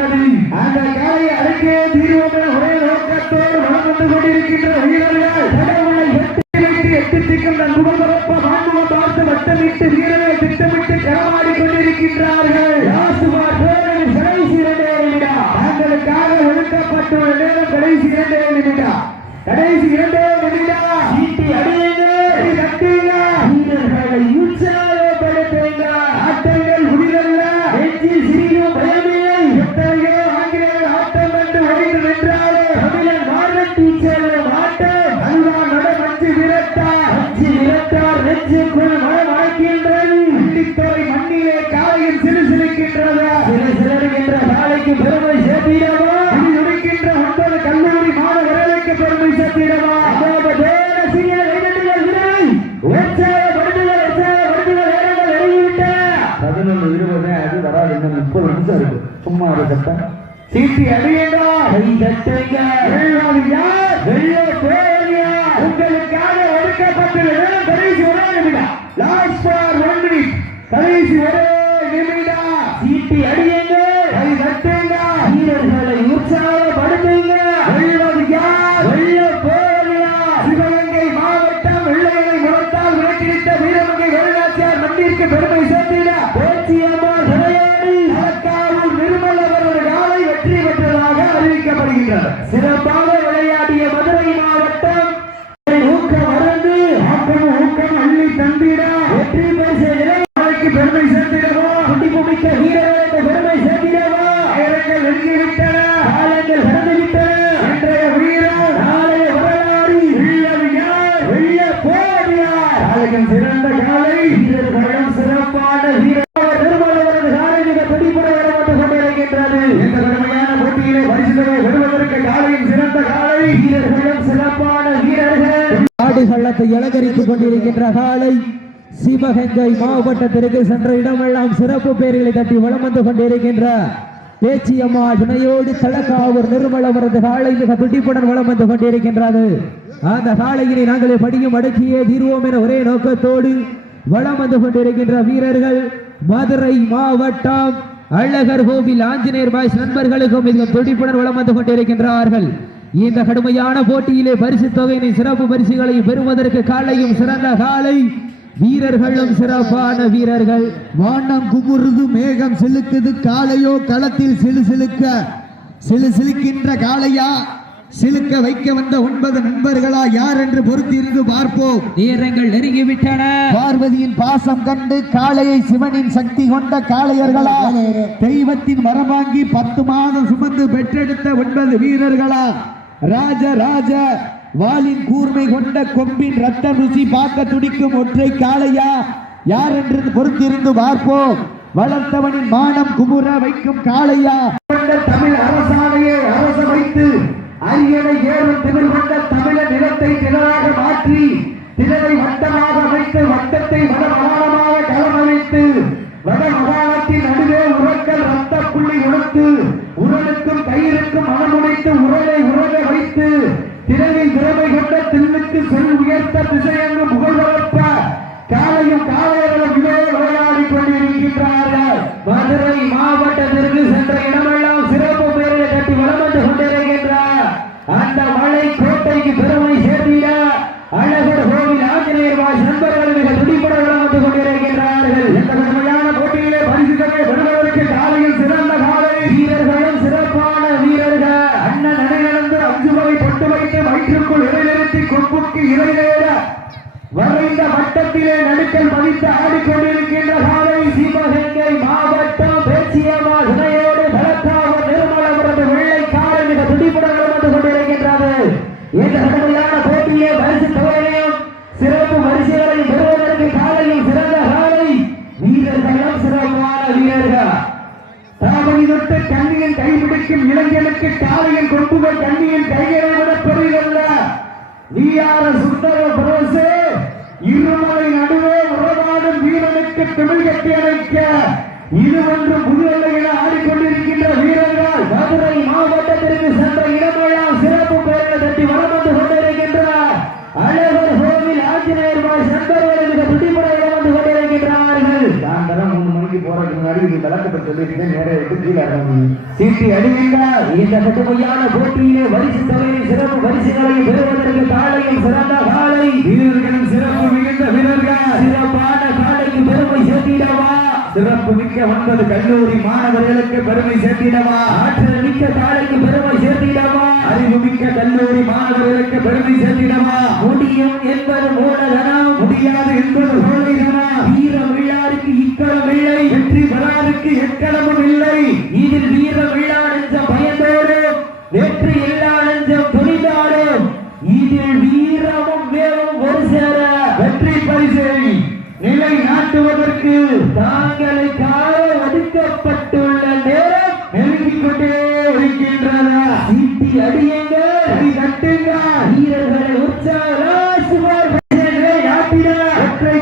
கொண்டிருக்கின்றது. அந்த காலையை அடக்கிய தீர்வோம் ஒரே நோக்கத்தோடு வளம் வந்து கொண்டிருக்கின்ற வீரர்கள் கடவுளை எட்டு திக்கும் தன் முகமரப்ப வாங்குவம் பார்த்து வட்டமிட்டு வீரர்கள் திட்டமிட்டு களமாடி கொண்டிருக்கின்றார்கள். கடைசி 2 நிமிடம் தங்களுக்காக ஒதுக்கப்பட்டுள்ள நேரம். கடைசி 2 நிமிடம். கடைசி 2 நிமிடம். சீட்டி அடியுங்க, கட்டுங்க, வீரர்களை உற்சாகப்படுத்துங்க. ஆட்டங்கள் முடிவல்ல, வெற்றி சிறியும் பயமில்லை. எத்தனையோ ஆங்கிலேயர் ஆட்டம் என்று ஓய்வு வென்றாலே தமிழன் மாறட்டி செல்லும் ஆட்டம் அதுதான் நடமச்சு விரட்டார். அச்சு விரட்டார் நெஞ்சுக்குள் மனம் அழைக்கின்றது. அள்ளித்தோரை மண்ணிலே காலையில் சிலுசிலுக்கின்றது. சிலுசிலுகின்ற காலைக்கு பெருமை சேர்த்திடவா? முடிக்கின்ற 9 கல்லூரி மாணவர்களுக்கு பெருமை சேர்த்திடவா? சும்மா சீட்டி அடியடா, உங்களுக்காக ஒதுக்கப்பட்டுள்ள கடைசி 1 நிமிடம். Last for 1 minute. கடைசி 1 நிமிடம். சீட்டி அடியுங்க, கை தட்டுங்க, வீரர்களை உற்சாகப்படுத்துங்க. வெல்வது யார்? வெல்ல போலியா? சிவகங்கை மாவட்டம் வெள்ளையை முகத்தால் விளக்கிவிட்ட வீரமங்கை வேலுநாச்சியார் மண்ணிற்கு பெருமை சேர்த்திட பேச்சியம்மா தலையாடி அலக்காவூர் நிர்மல் அவரது காலை வெற்றி பெற்றதாக அறிவிக்கப்படுகின்றது. சிறப்பாக விளையாடிய மதுரை மாவட்டம் ஊக்கம் மறந்து ஊக்கம் அள்ளி தந்திட வெற்றி பரிசு பெருமை சேர்த்திடவோ? குடிக்க வீரர்களுக்கு பெருமை சேர்த்திடவோ? நேரங்கள் நெருங்கிவிட்டன, காலங்கள் கடந்துவிட்டன. இன்றைய வீரர் நாளைய வரலாறு. வெள்ள போடியார் காலையும் சிறந்த காலை, வீரர்களும் சிறப்பான வீரர். நிர்மலவரது காலை மிக துடிப்புட வந்து கொண்டிருக்கின்றது. இந்த கடுமையான போட்டியிலே பரிசுகளை பெறுவதற்கு காலையும் சிறந்த காலை, வீரர்களும் சிறப்பான வீரர்கள். ஆடி சள்ளத்தை அலங்கரித்துக் கொண்டிருக்கின்ற காலை சிவகங்கை மாவட்டத்திற்கு சென்ற இடமெல்லாம் சிறப்பு பெயர்களை தட்டி வளம் வந்து கொண்டிருக்கின்ற பேச்சியம்மா துணையோடு தலக்காவூர் நிர்மல் அவரது காலை மிக துடிப்புடன் வளம் வந்து கொண்டிருக்கின்றது. அந்த காலையினை நாங்களே படியும் அடக்கியே தீர்வோம் என ஒரே நோக்கத்தோடு வளம் வந்து கொண்டிருக்கின்ற வீரர்கள் மதுரை மாவட்டம் அழகர் கோவில் ஆஞ்சநேயர் பாய்ஸ் நண்பர்களுக்கும் மிக துடிப்புடன் வளம் வந்து கொண்டிருக்கின்றார்கள். இந்த கடுமையான போட்டியிலே பரிசு தொகையினை சிறப்பு பரிசுகளை பெறுவதற்கு காலையும் சிறந்த காலை, வீரர்களும் சிறப்பான வீரர்கள். வானம் குமுறுது, மேகம் சிலுக்குது, காளையோ களத்தில் சிலுக்கின்ற காளையா, சிலுக்க வைக்க வந்த 9 நண்பர்களா யார் என்று பொறுத்திருந்து பார்ப்போம். நேரங்கள் நெருங்கிவிட்டன. பார்வதியின் பாசம் கண்டு காளையை சிவனின் சக்தி கொண்ட காளையர்களா, தெய்வத்தின் வரவாங்கி 10 மாதம் சுமந்து பெற்றெடுத்த 9 வீரர்களா, ராஜ வாளின் கூர்மை கொண்ட கொம்பின் ரத்த ருசி பார்க்க துடிக்கும் ஒற்றை காளையா யார் என்று பொறுத்திருந்து பார்ப்போம். வளர்த்தவனின் மானம் குமுற வைக்கும் காளையா, தமிழ் அரசாணையை அரச வைத்து அரியணை ஏறும் திமிழ் கொண்ட தமிழ நிலத்தை திணறாக மாற்றி திணறை வட்டமாக அமைத்து வட்டத்தை வடமகாணமாக களமளித்து வடமகாணத்தின் நடுவே உரக்கல் ரத்த புள்ளி உடுத்து உரலுக்கும் கயிறுக்கும் மனமுனைத்து உரலை உரக வைத்து திறனில் திறமை கொண்ட தில்லுக்கு செல் உயர்த்த திசையங்கு புகழ்வரப்ப காலையும் காலையர்களும் இதே விளையாடி கொண்டிருக்கின்றார்கள். மதுரை மாவட்டத்திற்கு சென்ற இடமெல்லாம் சிறப்பு பெயரை கட்டி வளம் வந்து கொண்டிருக்கின்றார். அந்த மலை கோட்டைக்கு பெருமை சேர்த்திட அழகர் கோவில் ஆஞ்சநேயர் பாய்ஸ் நண்பர்கள் மிக துடிப்புட வளம் வந்து கொண்டிருக்கின்றார்கள். இந்த கடுமையான போட்டியிலே பரிசுகளை பெறுவதற்கு காலையில் சிறந்த காலை, வீரர்களும் சிறப்பான வீரர்கள். அண்ணன் நடைநடந்து அஞ்சுமலை பொட்டு வைத்து வயிற்றுக்குள் இடைநிறுத்தி கொம்புக்கு இடைநேர வரைந்த வட்டத்திலே நடுக்கல் பதித்து ஆடிக்கொண்டிருக்கின்ற காலை சிவகங்கை மாவட்டம் பேச்சியம்மா துணையோடு தலக்காவூர் நிர்மல் அவரது வெள்ளை காலை மிக துடிப்புடன் வந்து கொண்டிருக்கின்றது. இந்த கடுமையான போட்டியிலே பரிசு தொகையையும் சிறப்பு பரிசுகளையும் பெறுவதற்கு காலையில் சிறந்த காலை, வீரர்களும் சிறப்பான வீரர்கள். தாமரை தொட்டு கண்ணியின் கைபிடிக்கும் இளைஞனுக்கு காலையில் கொம்புகள் கண்ணியின் கைகளை விட பெறுகிறல்ல. வீர சுந்தர பிரசு இருமலை நடுவே உறவாடும் வீரனுக்கு தமிழ் கட்டி அழைக்க இது ஒன்று புதுவல்ல என ஆடிக்கொண்டிருக்கின்ற வீரர்கள் மதுரை மாவட்டத்திற்கு சென்ற இடமெல்லாம் சிறப்பு பெயர்களை தட்டி வளம் வந்து கொண்டிருக்கின்றனர். அழகர் கோவில் ஆஞ்சநேயர் நண்பர்கள் மிக துடிப்புட இடம் வந்து கொண்டிருக்கின்றார்கள். சாயந்தரம் 3 மணிக்கு போறதுக்கு முன்னாடி இது விளக்கப்பட்டு சொல்லிட்டு நேரே விட்டு கீழே இறங்கி சீட்டி அடியுங்கள். இந்த கடுமையான போட்டியிலே பரிசு தொகையை சிறப்பு பரிசுகளை பெறுவதற்கு காலையில் சிறந்த காலை வீரர்களும் சிறப்பு மிகுந்த வீரர்கள் சிறப்பான காலைக்கு பெருமை சேர்த்திடவா? சிறப்பு மிக்க 9 கல்லூரி மாணவர்களுக்கு பெருமை சேர்த்திடவா? ஆற்றல் மிக்க காலைக்கு பெருமை சேர்த்திடவா? அறிவு மிக்க கல்லூரி மாணவர்களுக்கு பெருமை சேர்த்திடவா? முடியும் என்பது மூலதனம், முடியாது என்பது போலிதனா? வீரம் விழாருக்கு இக்களம் இல்லை, வெற்றி பெறாருக்கு எக்களமும் இல்லை. இதில் வீரம் விழா நெஞ்சம் பயந்தோடும், வெற்றி இல்லா நெஞ்சம் துணிந்தாடும். இதில் வீரமும் வேறும் ஒரு சேர வெற்றி பரிசை நிலை நாட்டுவதற்கு தாங்களுக்காக ஒதுக்கப்பட்டுள்ள நேரம் நெருங்கிக் கொண்டே இருக்கின்றன. சீட்டி அடியுங்கள், கை தட்டுங்கள். வீரர்களை உற்சாக சுமார் நாட்டினார். ஒற்றை